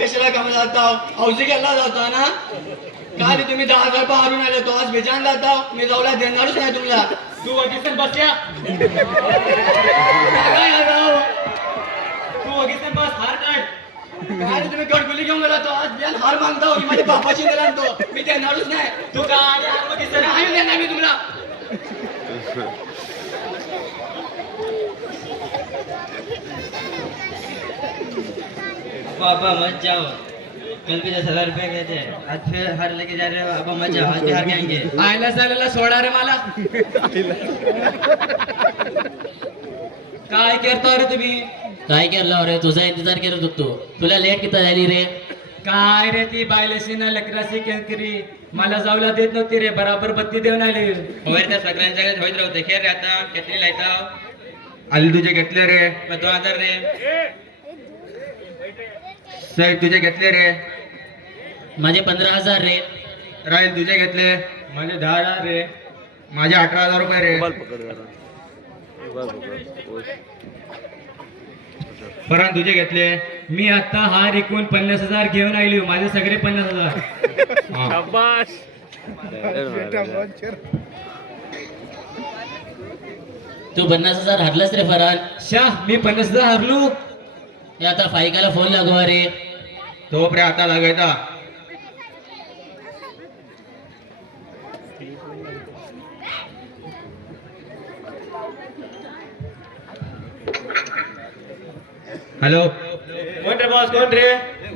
कशाला कामाला जाता हौसी केला जाता ना काल तुम्ही 10,000 रुपये हारून आले तो आज बेजान जाता मी जाऊला देणारच नाही तुम्हाला तू वगीसन बसल्या काय राव तू वगीसन बस हार काय काय रे तुम्ही गडगुली घेऊन गेला तो आज बियान हार मागता की माझ्या बापाची दिला तो मी देणारच नाही तू काय हार वगीसन नाही देणार मी तुम्हाला पापा मत जाओ कल भी 10,000 रुपए गए थे आज फिर हार लेके जा रहे हो पापा मत जाओ आज भी हार जाएंगे आयला चालेला सोडा रे मला काय करता रे तुम्ही काय केलं रे तुझा इंतजार करत होतो तुला लेट किती झाली रे काय रे ती बायलेसी ना लकरासी केंकरी मला जाऊला देत नव्हती रे बराबर बत्ती देऊन आली होय त्या सगळ्यांच्या घरी होईत राहते खेळ रे आता किती लायता आली तुझे घेतले रे मग 2,000 रे साहेब तुझे घेतले रे माझे 15,000 रे राहील तुझे घेतले माझे 10,000 रे माझे 18,000 रुपये रे फरान तुझे घेतले मी आता हार एकूण 50,000 घेऊन आली माझे सगळे 50,000 हा. तू 50,000 हारलास रे फरान शाह मी 50,000 हारलो हे आता फाईकाला फोन लागवा रे तो रे आता लागायचा हॅलो कोण रे बॉस कोण रे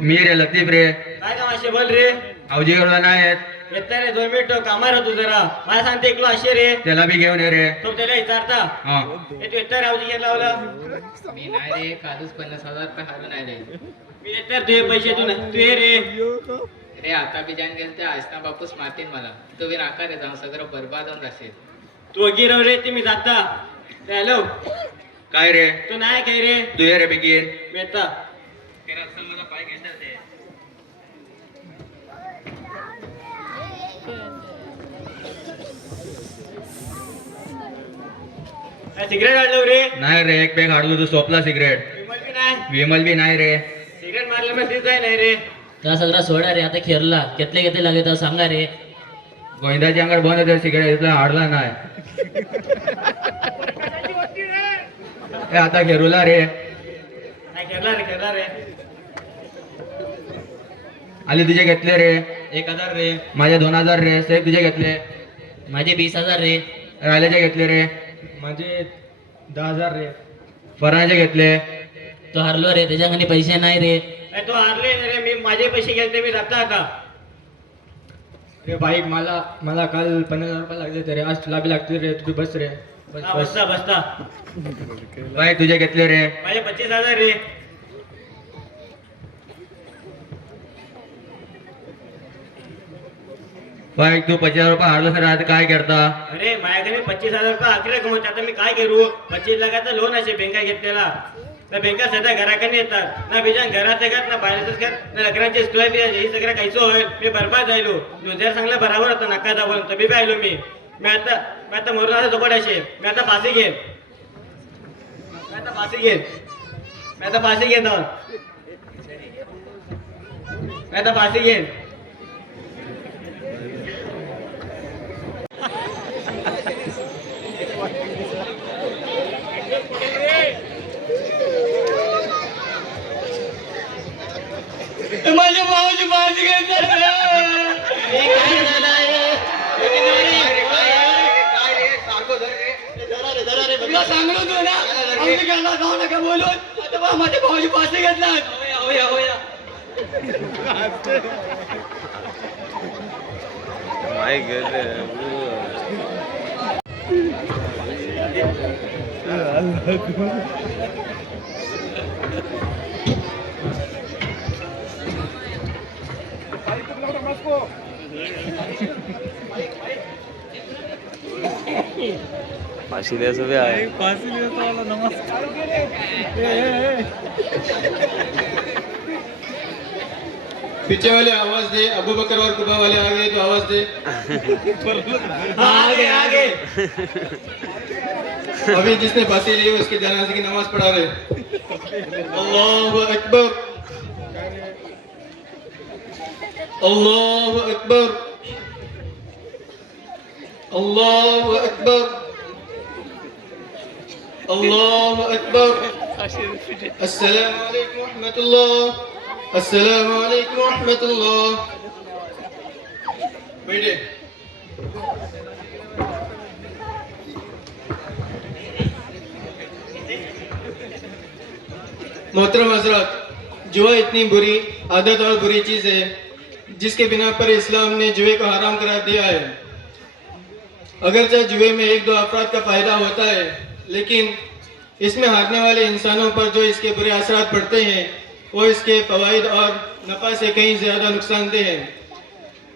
मी रे लतीफ रे काय काम असे बोल रे अवजीकडला नाही आहेत येत रे 2 मिनिट कामार होतो जरा मला सांगते एकलो असे रे त्याला बी घेऊन ये रे तो त्याला विचारता हा तू येत राहू घ्यायला लावला मी नाही रे कालच 50,000 रुपये हारून आले मी येत तुझे पैसे तू ये रे रे आता बी जाण गेल ते आसना बापूस मारतील मला तू बी नाका रे जाऊन सगळं बरबाद होऊन जाशील तू वगैरे रे ते मी जाता हॅलो काय रे तू नाही काय रे तू ये रे बिगीन मी येता सिगरेट काढलो रे नाही रे एक पॅक हाडलो तू सोपला सिगरेट विमल बी नाही विमल बी नाही रे सिगरेट मारलं मग दिस जाय नाही रे त्या सगळा सोडा रे आता खेरला घेतले घेतले लागे तर सांगा रे गोविंदाची अंगड बंद होते सिगरेट इथला हाडला नाही ए, आता घेरूला रे नाही खेळला रे आली तुझे घेतले रे 1,000 रे माझे 2,000 रे साहेब तुझे घेतले माझे 20,000 रे राहिल्याचे घेतले रे माझे 10,000 रे फराचे घेतले तो हारलो रे त्याच्याकडे पैसे नाही रे नाही तू हारले रे मी माझे पैसे गेलते मी जाता आता रे बाईक मला काल 50,000 रुपये लागले तरी आज तुला बी लागते रे तू बस रे बस हा, बस बसता बाई तुझे घेतले रे माझे 25,000 रे बाई तू 50,000 रुपये हाडलं सर आता काय करता अरे माझ्याकडे 25,000 रुपये आकडे कमवते आता मी काय करू 25 लाखाचा लोन असे बँका घेतलेला ना बँका सध्या घराकडे येतात ना बिजान घरात येतात ना बाहेरच घर ना लग्नाची स्टोर ही सगळं काहीच होईल मी बरबाद जायलो दुसऱ्या चांगला बराबर होता नका दाबून तबी बी आलो मी आता मरून आता झोपट असे मी आता फाशी घेईन मी आता फाशी घेईन माझ्या भावाची फाशी घेतली तुला सांगलो तू ना आमच्या घरला जाऊ नका बोलून आता बा माझ्या भावाची फाशी घेतला फाशी द्यायचं बी आहे पीछे वाले आवाज दे अबू बकर और कुबा वाले आगे तो आवाज दे आगे अभी जिसने फांसी ली उसके जनाजे की नमाज पढ़ा रहे अल्लाहु अकबर अल्लाहु अकबर अल्लाहु अकबर अल्लाहु अकबर अस्सलामु अलैकुम रहमतुल्लाह अस्सलामु अलैकुम रहमतुल्लाह बैठे मोहतरम हजरत जुआ इतनी बुरी आदत और बुरी चीज़ है जिसके बिना पर इस्लाम ने जुए को हराम करार दिया है। अगरचे जुए में एक दो अफराद का फ़ायदा होता है, लेकिन इसमें हारने वाले इंसानों पर जो इसके बुरे असरात पड़ते हैं वो इसके फ़वाइद और नफ़ा से कहीं ज़्यादा नुकसानदेह हैं।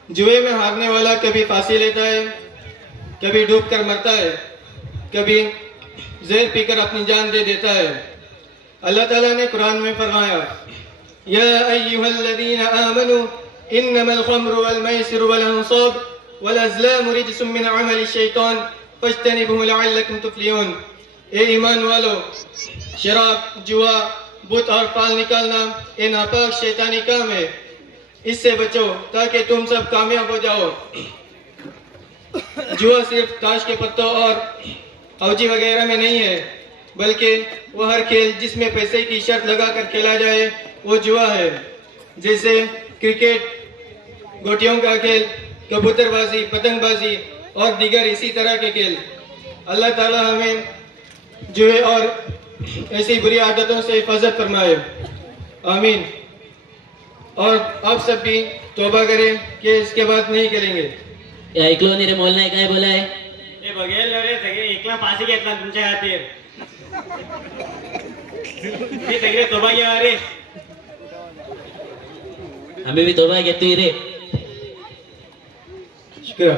जुए में हारने वाला कभी फांसी लेता है, कभी डूब कर मरता है, कभी जहर पीकर अपनी जान दे देता है। अल्लाह ताला ने कुरान में फरमाया, या अय्युहल्लज़ीना आमनू इन्नमल खम्रु वल मैसिरु वल अंसाब वल अज़लामु रिज्सुम मिन अमलि शैतान फज्तनिबूहु लअल्लकुम तुफ्लिहून। ए ईमान वालो, शराब, जुआ, बुत और फाल निकालना ये नापाक शैतानी काम है, इससे बचो ताकि तुम सब कामयाब हो जाओ। जुआ सिर्फ ताश के पत्तों और औजी वगैरह में नहीं है, बल्कि वह हर खेल जिसमें पैसे की शर्त लगाकर खेला जाए वो जुआ है। जैसे क्रिकेट, गोटियों का खेल, कबूतरबाजी, पतंगबाजी और दीगर इसी तरह के खेल। अल्लाह ताला हमें जुए और ऐसी बुरी आदतों से हिफाजत फरमाए, आमीन। और आप सब भी तौबा करें कि इसके बाद नहीं करेंगे। ऐकलो नाही रे, मोल नाही काय बोलाय. हे बघेल रे सगळे एकला फाशी घेतला तुमच्या खातीर. हे सगळे तोबा घ्या रे. आम्ही बी तोबा घेतोय रे. शुक्रिया।